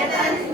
Satan